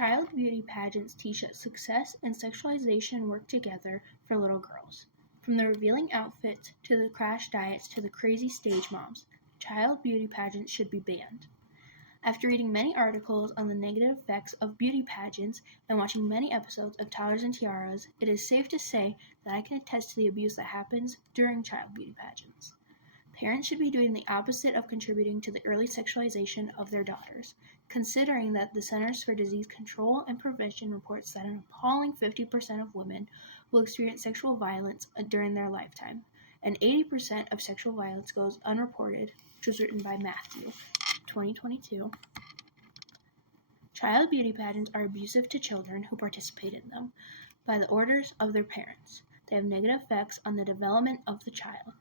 Child beauty pageants teach that success and sexualization work together for little girls. From the revealing outfits to the crash diets to the crazy stage moms, child beauty pageants should be banned. After reading many articles on the negative effects of beauty pageants and watching many episodes of Toddlers and Tiaras, it is safe to say that I can attest to the abuse that happens during child beauty pageants. Parents should be doing the opposite of contributing to the early sexualization of their daughters, considering that the Centers for Disease Control and Prevention reports that an appalling 50% of women will experience sexual violence during their lifetime, and 80% of sexual violence goes unreported, which was written by Matthew, 2022. Child beauty pageants are abusive to children who participate in them by the orders of their parents. They have negative effects on the development of the child.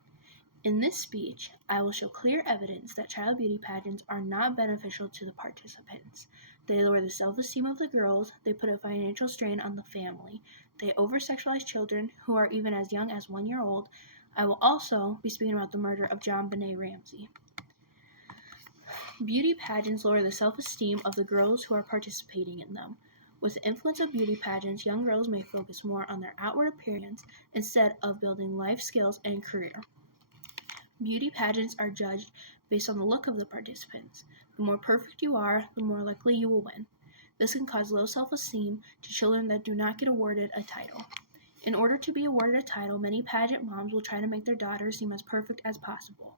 In this speech, I will show clear evidence that child beauty pageants are not beneficial to the participants. They lower the self-esteem of the girls, they put a financial strain on the family, they over-sexualize children who are even as young as 1 year old. I will also be speaking about the murder of John Benet Ramsey. Beauty pageants lower the self-esteem of the girls who are participating in them. With the influence of beauty pageants, young girls may focus more on their outward appearance instead of building life skills and career. Beauty pageants are judged based on the look of the participants. The more perfect you are, the more likely you will win. This can cause low self-esteem to children that do not get awarded a title. In order to be awarded a title, many pageant moms will try to make their daughters seem as perfect as possible.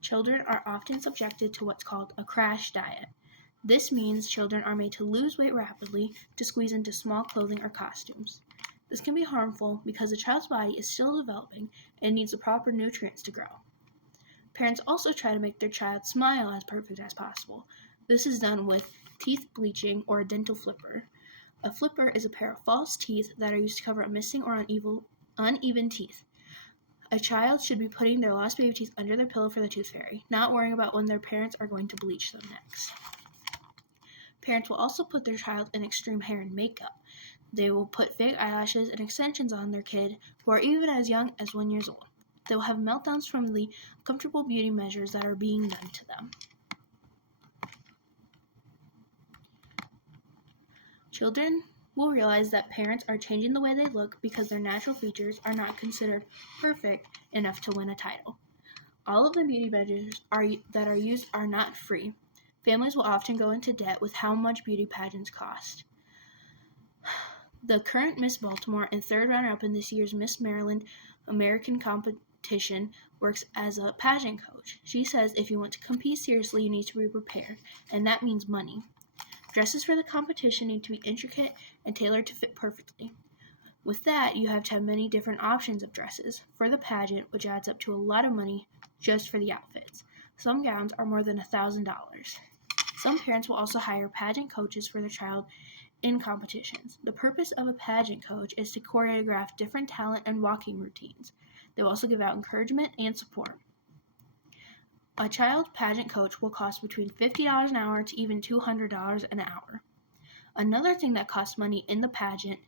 Children are often subjected to what's called a crash diet. This means children are made to lose weight rapidly to squeeze into small clothing or costumes. This can be harmful because the child's body is still developing and needs the proper nutrients to grow. Parents also try to make their child smile as perfect as possible. This is done with teeth bleaching or a dental flipper. A flipper is a pair of false teeth that are used to cover up missing or uneven teeth. A child should be putting their lost baby teeth under their pillow for the tooth fairy, not worrying about when their parents are going to bleach them next. Parents will also put their child in extreme hair and makeup. They will put fake eyelashes and extensions on their kid who are even as young as 1 year old. They will have meltdowns from the comfortable beauty measures that are being done to them. Children will realize that parents are changing the way they look because their natural features are not considered perfect enough to win a title. All of the beauty measures that are used are not free. Families will often go into debt with how much beauty pageants cost. The current Miss Baltimore and third runner-up in this year's Miss Maryland American competition works as a pageant coach. She says if you want to compete seriously, you need to be prepared, and that means money. Dresses for the competition need to be intricate and tailored to fit perfectly. With that, you have to have many different options of dresses for the pageant, which adds up to a lot of money just for the outfits. Some gowns are more than $1,000. Some parents will also hire pageant coaches for their child in competitions. The purpose of a pageant coach is to choreograph different talent and walking routines. They will also give out encouragement and support. A child pageant coach will cost between $50 an hour to even $200 an hour. Another thing that costs money in the pageant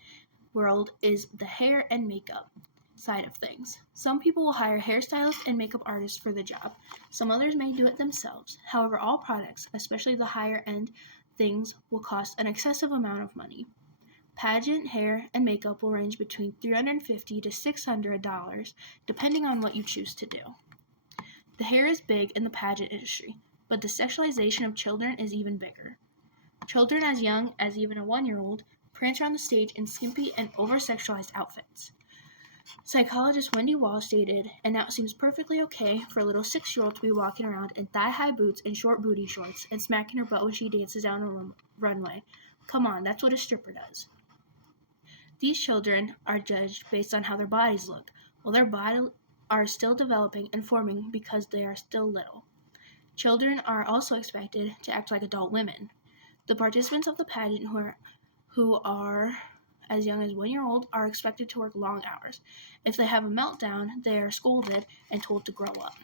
world is the hair and makeup side of things. Some people will hire hairstylists and makeup artists for the job. Some others may do it themselves. However, all products, especially the higher end things, will cost an excessive amount of money. Pageant hair and makeup will range between $350 to $600 depending on what you choose to do. The hair is big in the pageant industry, but the sexualization of children is even bigger. Children as young as even a 1 year old prance around the stage in skimpy and over-sexualized outfits. Psychologist Wendy Wall stated, "And now it seems perfectly okay for a little 6-year-old to be walking around in thigh-high boots and short booty shorts and smacking her butt when she dances down a runway. Come on, that's what a stripper does." These children are judged based on how their bodies look, while their bodies are still developing and forming because they are still little. Children are also expected to act like adult women. The participants of the pageant who are as young as 1 year old are expected to work long hours. If they have a meltdown, they are scolded and told to grow up.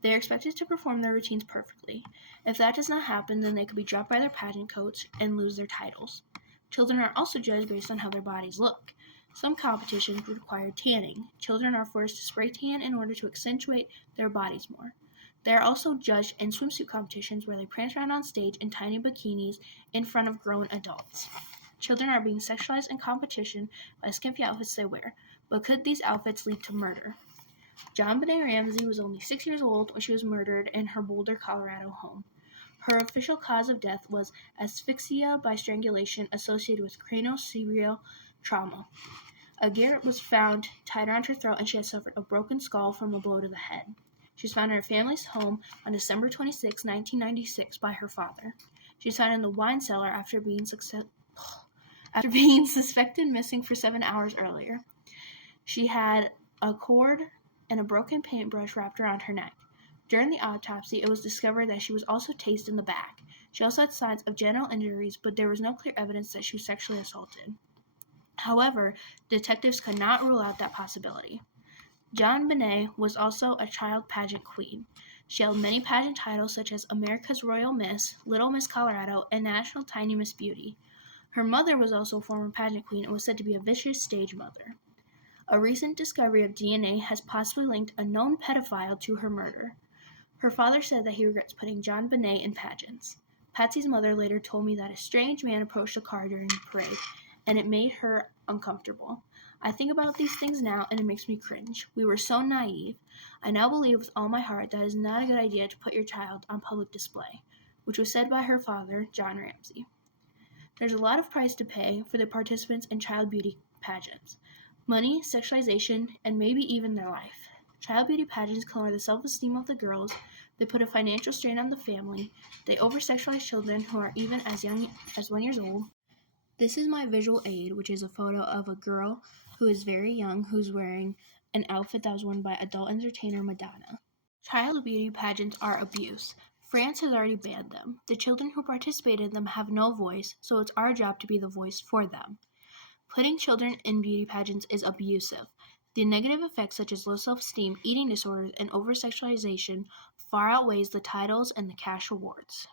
They are expected to perform their routines perfectly. If that does not happen, then they could be dropped by their pageant coach and lose their titles. Children are also judged based on how their bodies look. Some competitions require tanning. Children are forced to spray tan in order to accentuate their bodies more. They are also judged in swimsuit competitions where they prance around on stage in tiny bikinis in front of grown adults. Children are being sexualized in competition by the skimpy outfits they wear, but could these outfits lead to murder? JonBenet Ramsey was only 6 years old when she was murdered in her Boulder, Colorado home. Her official cause of death was asphyxia by strangulation associated with craniocerebral trauma. A garrote was found tied around her throat, and she had suffered a broken skull from a blow to the head. She was found in her family's home on December 26, 1996, by her father. She was found in the wine cellar after being suspected missing for 7 hours earlier. She had a cord and a broken paintbrush wrapped around her neck. During the autopsy, it was discovered that she was also tased in the back. She also had signs of genital injuries, but there was no clear evidence that she was sexually assaulted. However, detectives could not rule out that possibility. JonBenet was also a child pageant queen. She held many pageant titles such as America's Royal Miss, Little Miss Colorado, and National Tiny Miss Beauty. Her mother was also a former pageant queen and was said to be a vicious stage mother. A recent discovery of DNA has possibly linked a known pedophile to her murder. Her father said that he regrets putting JonBenet in pageants. Patsy's mother later told me that a strange man approached the car during the parade, and it made her uncomfortable. I think about these things now, and it makes me cringe. We were so naive. I now believe with all my heart that it is not a good idea to put your child on public display, which was said by her father, John Ramsey. There's a lot of price to pay for the participants in child beauty pageants. Money, sexualization, and maybe even their life. Child beauty pageants can lower the self-esteem of the girls. They put a financial strain on the family. They over-sexualize children who are even as young as 1 year old. This is my visual aid, which is a photo of a girl who is very young who's wearing an outfit that was worn by adult entertainer Madonna. Child beauty pageants are abuse. France has already banned them. The children who participate in them have no voice, so it's our job to be the voice for them. Putting children in beauty pageants is abusive. The negative effects such as low self-esteem, eating disorders, and over-sexualization far outweighs the titles and the cash rewards.